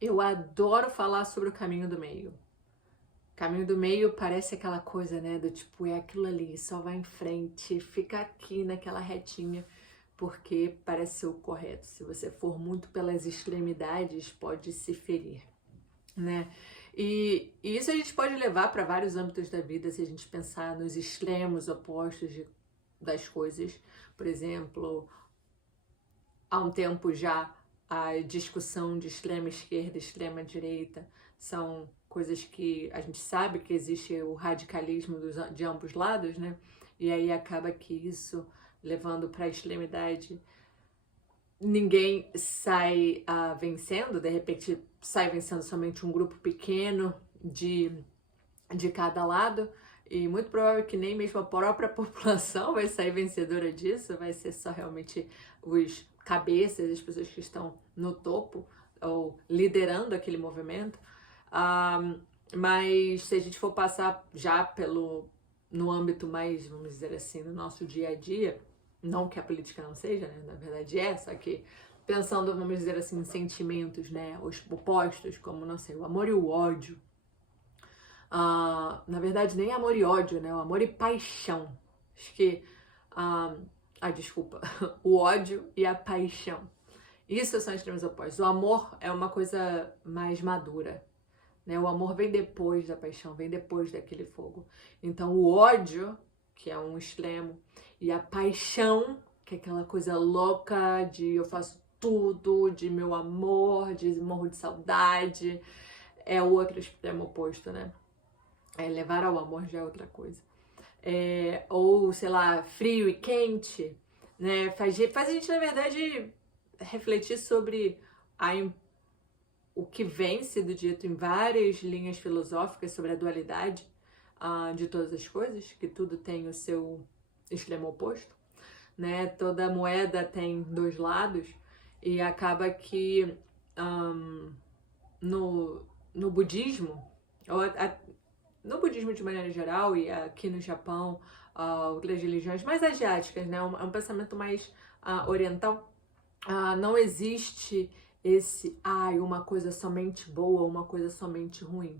Eu adoro falar sobre o caminho do meio. Caminho do meio parece aquela coisa, né, do tipo, é aquilo ali, só vai em frente, fica aqui naquela retinha, porque parece ser o correto. Se você for muito pelas extremidades, pode se ferir, né? E isso a gente pode levar para vários âmbitos da vida, se a gente pensar nos extremos opostos das coisas. Por exemplo, há um tempo já a discussão de extrema esquerda e extrema direita são coisas que a gente sabe que existe o radicalismo de ambos lados, né? E aí acaba que isso, levando para a extremidade, ninguém sai vencendo, de repente sai vencendo somente um grupo pequeno de cada lado, e muito provável que nem mesmo a própria população vai sair vencedora disso, vai ser só realmente os cabeças, as pessoas que estão no topo ou liderando aquele movimento. Mas se a gente for passar já no âmbito mais, vamos dizer assim, no nosso dia a dia, não que a política não seja, né? Na verdade é, só que pensando, vamos dizer assim, em sentimentos, né? Os opostos, como, não sei, o amor e o ódio. Na verdade, nem amor e ódio, né? O amor e paixão. Acho que. Desculpa. O ódio e a paixão. Isso são extremos opostos. O amor é uma coisa mais madura, né? O amor vem depois da paixão, vem depois daquele fogo. Então, o ódio, que é um extremo, e a paixão, que é aquela coisa louca de eu faço tudo, de meu amor, de morro de saudade, é o outro extremo oposto, né? Levar ao amor já é outra coisa. Ou, sei lá, frio e quente, né? Faz a gente, na verdade, refletir sobre o que vem sido dito em várias linhas filosóficas sobre a dualidade de todas as coisas, que tudo tem o seu extremo oposto, né? Toda moeda tem dois lados e acaba que no budismo, ou no budismo de maneira geral e aqui no Japão, outras religiões mais asiáticas, né? É um pensamento mais oriental. Não existe uma coisa somente boa, uma coisa somente ruim.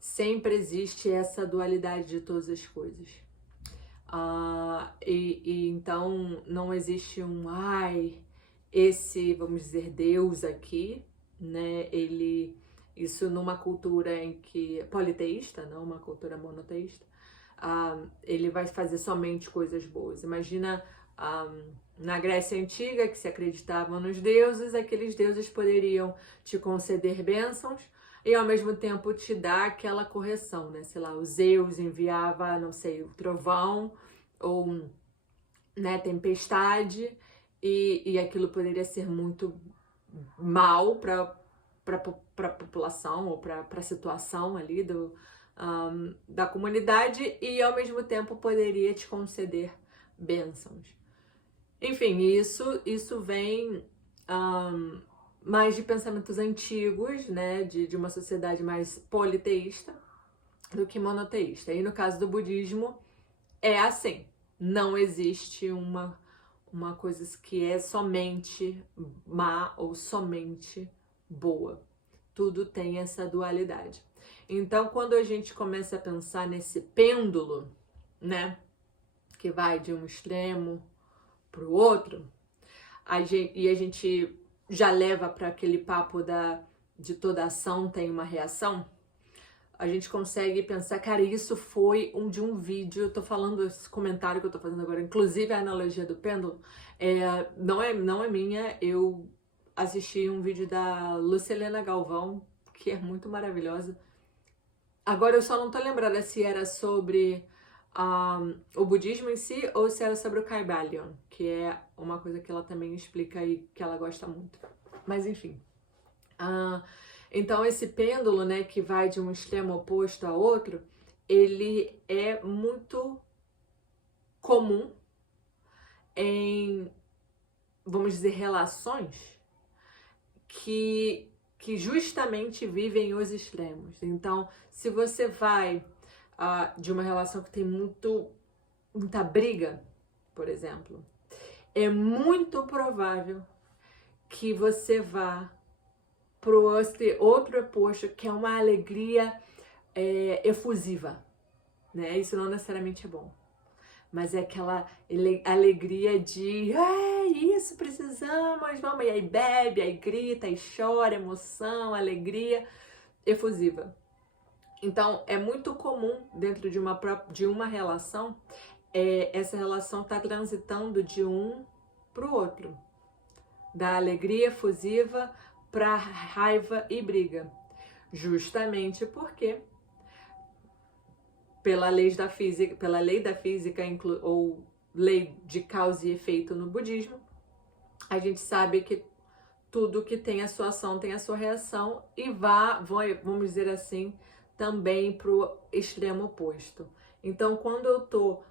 Sempre existe essa dualidade de todas as coisas. E então não existe esse, vamos dizer, Deus aqui, né? Isso numa cultura em que politeísta, não uma cultura monoteísta, ele vai fazer somente coisas boas. Imagina na Grécia Antiga, que se acreditavam nos deuses, aqueles deuses poderiam te conceder bênçãos e ao mesmo tempo te dar aquela correção, né? Sei lá, o Zeus enviava, não sei, o trovão ou, né, tempestade e aquilo poderia ser muito mal para a população ou para a situação ali da comunidade e ao mesmo tempo poderia te conceder bênçãos. Enfim, isso vem mais de pensamentos antigos, né, de uma sociedade mais politeísta do que monoteísta. E no caso do budismo é assim, não existe uma coisa que é somente má ou somente boa. Tudo tem essa dualidade. Então, quando a gente começa a pensar nesse pêndulo, né, que vai de um extremo para o outro, a gente já leva para aquele papo de toda ação tem uma reação, a gente consegue pensar, cara, isso foi de um vídeo, eu tô falando esse comentário que eu tô fazendo agora, inclusive a analogia do pêndulo, não é minha, eu assisti um vídeo da Lucilena Galvão, que é muito maravilhosa. Agora eu só não tô lembrada se era sobre o budismo em si ou se era sobre o Kybalion, que é uma coisa que ela também explica e que ela gosta muito. Mas enfim. Então esse pêndulo, né, que vai de um extremo oposto a outro, ele é muito comum em, vamos dizer, relações que justamente vivem os extremos. Então, se você vai de uma relação que tem muita briga, por exemplo, é muito provável que você vá pro outro oposto, que é uma alegria efusiva, né? Isso não necessariamente é bom, mas é aquela alegria de isso, precisamos, vamos, e aí bebe, aí grita, aí chora, emoção, alegria efusiva. Então, é muito comum dentro de uma relação, essa relação tá transitando de um pro outro, da alegria efusiva para raiva e briga, justamente porque pela lei da física ou lei de causa e efeito no budismo, a gente sabe que tudo que tem a sua ação tem a sua reação e vamos dizer assim, também pro extremo oposto. Então, quando eu tô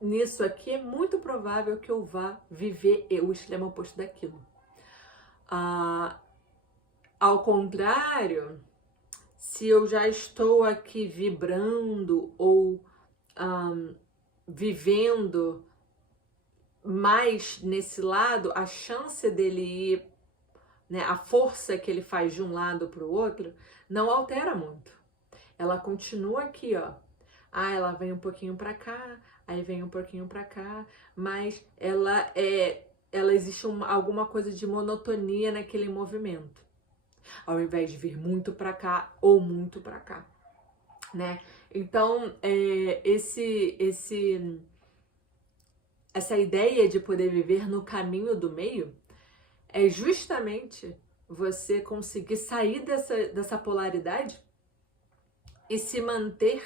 nisso aqui, é muito provável que eu vá viver o extremo oposto daquilo. Ao contrário, se eu já estou aqui vibrando ou vivendo mais nesse lado, a chance dele ir, né, a força que ele faz de um lado para o outro, não altera muito. Ela continua aqui, ó. Ela vem um pouquinho para cá, aí vem um pouquinho para cá, mas ela existe alguma coisa de monotonia naquele movimento, ao invés de vir muito para cá ou muito para cá, né? Então, essa ideia de poder viver no caminho do meio é justamente você conseguir sair dessa polaridade e se manter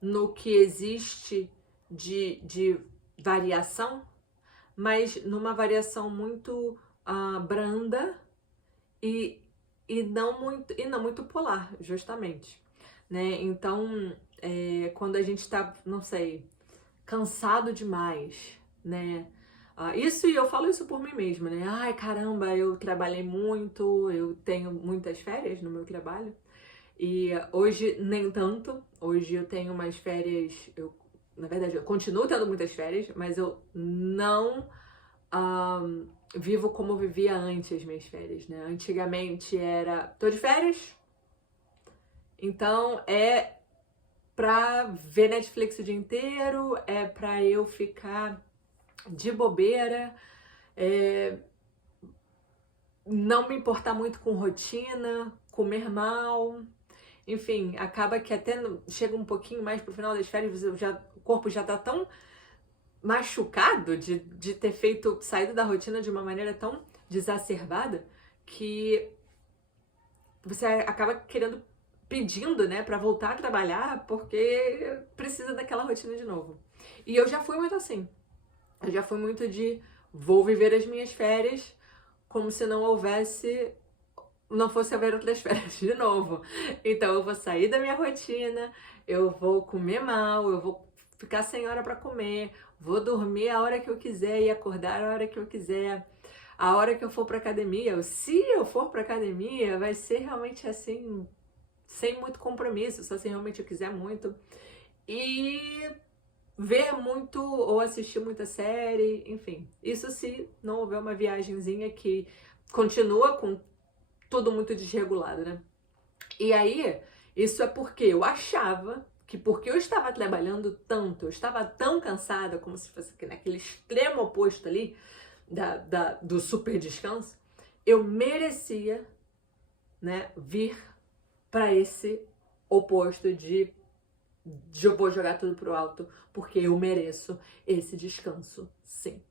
no que existe de variação, mas numa variação muito branda e não muito polar, justamente, né? Então, quando a gente tá, não sei, cansado demais, né? E eu falo isso por mim mesma, né? Ai, caramba, eu trabalhei muito, eu tenho muitas férias no meu trabalho. E hoje nem tanto. Hoje eu tenho umas férias, na verdade, eu continuo tendo muitas férias, mas eu não vivo como eu vivia antes as minhas férias, né? Antigamente era, tô de férias, então é pra ver Netflix o dia inteiro, é pra eu ficar de bobeira, não me importar muito com rotina, comer mal, enfim, acaba que até chega um pouquinho mais pro final das férias, o corpo já tá tão machucado de ter saído da rotina de uma maneira tão exacerbada que você acaba pedindo, né, pra voltar a trabalhar porque precisa daquela rotina de novo. E eu já fui muito assim. Eu já fui muito de vou viver as minhas férias como se não fosse haver outras férias de novo. Então eu vou sair da minha rotina, eu vou comer mal, eu vou ficar sem hora para comer, vou dormir a hora que eu quiser e acordar a hora que eu quiser. A hora que eu for pra academia, se eu for pra academia, vai ser realmente assim, sem muito compromisso, só se realmente eu quiser muito. E ver muito ou assistir muita série, enfim. Isso se não houver uma viagenzinha que continua com tudo muito desregulado, né? E aí, isso é porque eu achava que porque eu estava trabalhando tanto, eu estava tão cansada, como se fosse naquele extremo oposto ali, do super descanso, eu merecia, né, vir para esse oposto de eu vou jogar tudo pro alto, porque eu mereço esse descanso, sim.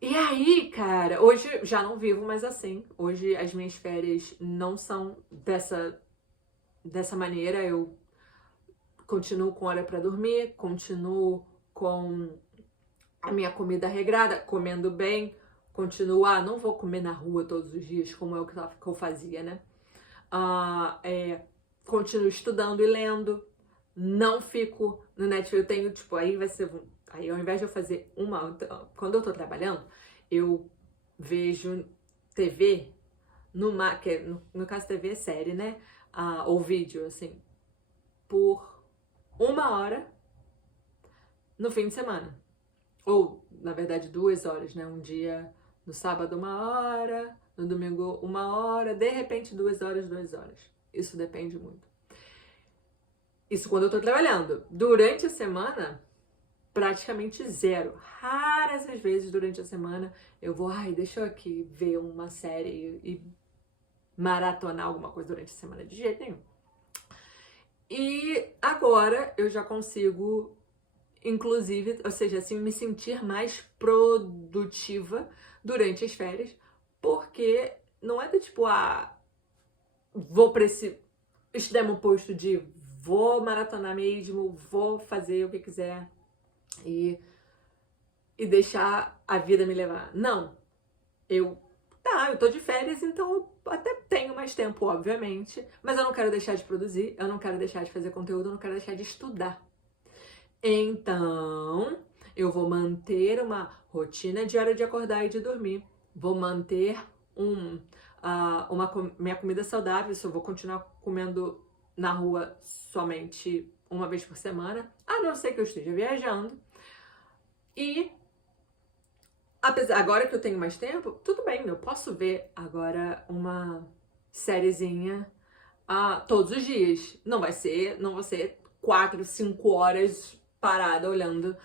E aí, cara, hoje já não vivo mais assim. Hoje as minhas férias não são dessa maneira. Eu continuo com hora para dormir, continuo com a minha comida regrada, comendo bem, continuo, não vou comer na rua todos os dias, como é o que eu fazia, né? Continuo estudando e lendo, não fico no Netflix, eu tenho, tipo, aí ao invés de eu fazer quando eu tô trabalhando, eu vejo TV, no caso TV é série, né? Ou vídeo, assim, por 1 hora no fim de semana. Ou, na verdade, 2 horas, né? Um dia no sábado 1 hora, no domingo 1 hora, de repente 2 horas, 2 horas. Isso depende muito. Isso quando eu tô trabalhando. Durante a semana, praticamente zero. Raras as vezes durante a semana eu vou, deixa eu aqui ver uma série e maratonar alguma coisa durante a semana, de jeito nenhum. E agora eu já consigo, inclusive, ou seja, assim, me sentir mais produtiva durante as férias, porque não é do tipo, vou para esse extremo oposto de vou maratonar mesmo, vou fazer o que quiser e deixar a vida me levar. Não, eu tô de férias, então eu até tenho mais tempo, obviamente, mas eu não quero deixar de produzir, eu não quero deixar de fazer conteúdo, eu não quero deixar de estudar. Então, eu vou manter uma rotina diária de acordar e de dormir. Vou manter minha comida saudável, se eu vou continuar comendo na rua somente uma vez por semana, a não ser que eu esteja viajando. E agora que eu tenho mais tempo, tudo bem, eu posso ver agora uma sériezinha todos os dias. Não vou ser 4, 5 horas parada olhando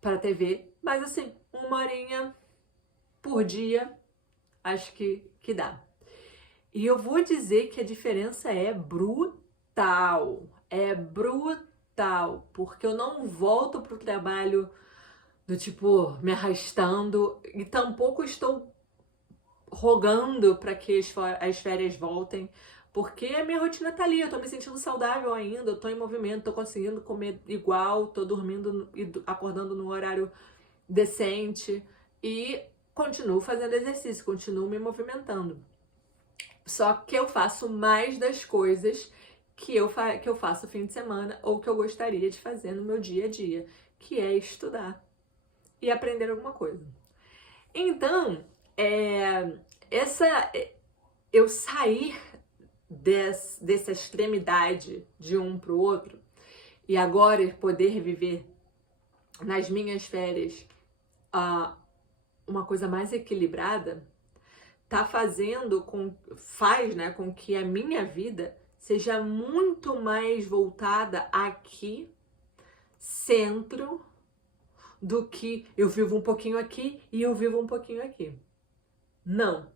para a TV, mas assim, 1 horinha por dia, acho que dá. E eu vou dizer que a diferença é brutal, porque eu não volto pro trabalho do tipo me arrastando e tampouco estou rogando para que as férias voltem, porque a minha rotina tá ali, eu tô me sentindo saudável ainda, eu tô em movimento, tô conseguindo comer igual, tô dormindo e acordando no horário decente e continuo fazendo exercício, continuo me movimentando. Só que eu faço mais das coisas que eu faço fim de semana ou que eu gostaria de fazer no meu dia a dia, que é estudar e aprender alguma coisa. Então, eu sair dessa extremidade de um para o outro e agora poder viver nas minhas férias uma coisa mais equilibrada, faz com que a minha vida seja muito mais voltada aqui, centro, do que eu vivo um pouquinho aqui e eu vivo um pouquinho aqui. Não.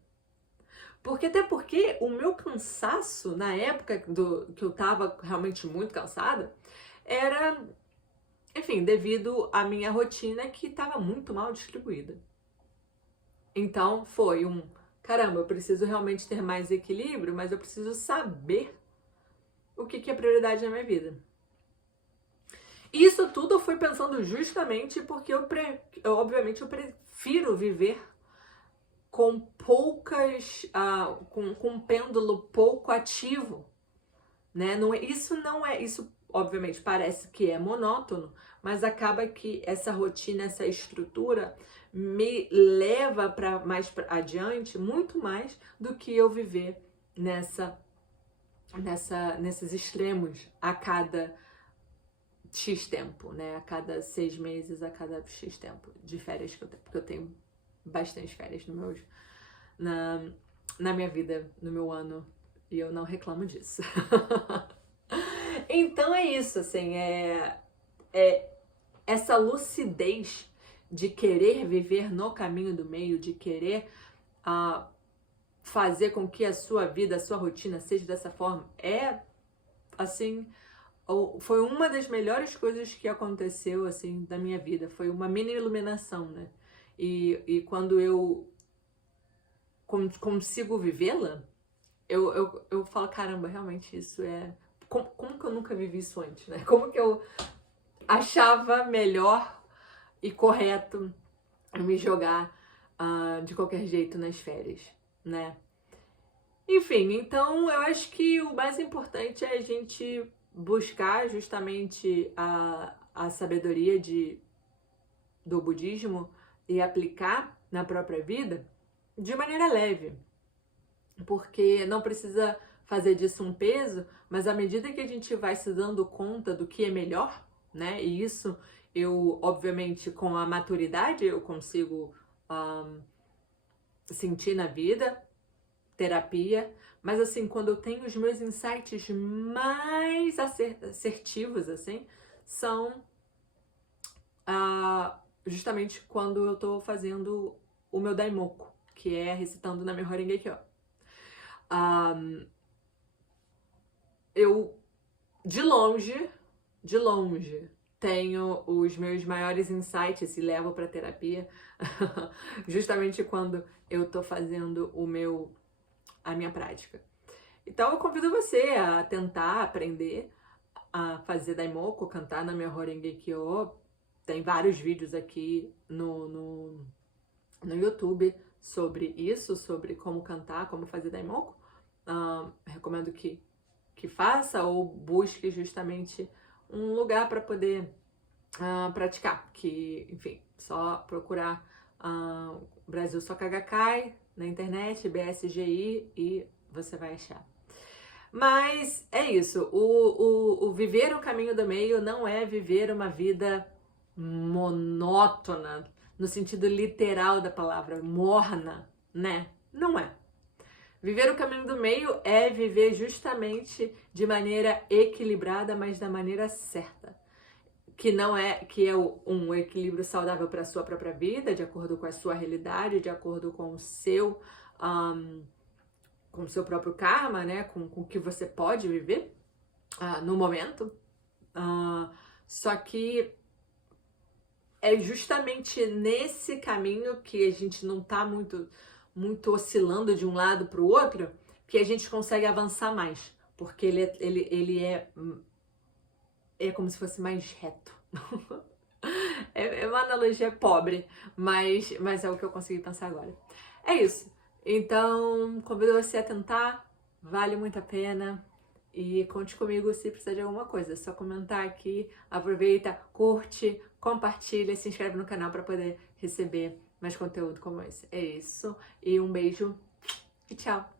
Até porque o meu cansaço, na época que eu tava realmente muito cansada, era, enfim, devido à minha rotina que estava muito mal distribuída. Então foi caramba, eu preciso realmente ter mais equilíbrio, mas eu preciso saber o que é prioridade na minha vida. Isso tudo eu fui pensando justamente porque obviamente eu prefiro viver com poucas, com um pêndulo pouco ativo, né? Isso obviamente parece que é monótono, mas acaba que essa rotina, essa estrutura me leva para mais adiante, muito mais do que eu viver nesses extremos a cada X tempo, né? A cada 6 meses, a cada X tempo de férias que eu tenho, porque eu tenho bastante férias na minha vida, no meu ano, e eu não reclamo disso. Então é isso, assim, essa lucidez de querer viver no caminho do meio, de querer fazer com que a sua vida, a sua rotina seja dessa forma, assim, foi uma das melhores coisas que aconteceu, assim, da minha vida. Foi uma mini iluminação, né? E quando eu consigo vivê-la, eu falo, caramba, realmente isso como que eu nunca vivi isso antes, né? Como que eu achava melhor e correto me jogar de qualquer jeito nas férias, né? Enfim, então eu acho que o mais importante é a gente buscar justamente a sabedoria do budismo e aplicar na própria vida de maneira leve, porque não precisa fazer disso um peso, mas à medida que a gente vai se dando conta do que é melhor, né? E isso obviamente, com a maturidade, eu consigo senti na vida, terapia, mas assim, quando eu tenho os meus insights mais assertivos, assim, são justamente quando eu tô fazendo o meu Daimoku, que é recitando na Namyoho Renge Kyo. Eu, de longe, tenho os meus maiores insights e levo para terapia, justamente quando eu tô fazendo a minha prática. Então eu convido você a tentar aprender a fazer Daimoku, cantar na Namyoho Renge Kyo. Tem vários vídeos aqui no YouTube sobre isso, sobre como cantar, como fazer Daimoku. Recomendo que faça ou busque justamente um lugar para poder praticar. Que, enfim, só procurar Brasil Soka Gakkai na internet, BSGI, e você vai achar. Mas é isso, o viver o caminho do meio não é viver uma vida monótona, no sentido literal da palavra, morna, né? Não é. Viver o caminho do meio é viver justamente de maneira equilibrada, mas da maneira certa. Que não é, que é um equilíbrio saudável para a sua própria vida, de acordo com a sua realidade, de acordo com o seu próprio karma, né? Com o que você pode viver no momento. Só que é justamente nesse caminho que a gente não tá muito oscilando de um lado para o outro, que a gente consegue avançar mais, porque ele é como se fosse mais reto. É uma analogia pobre, mas é o que eu consegui pensar agora. É isso. Então, convido você a tentar, vale muito a pena. E conte comigo se precisar de alguma coisa. É só comentar aqui, aproveita, curte, compartilha, se inscreve no canal para poder receber mais conteúdo como esse. É isso. E um beijo e tchau!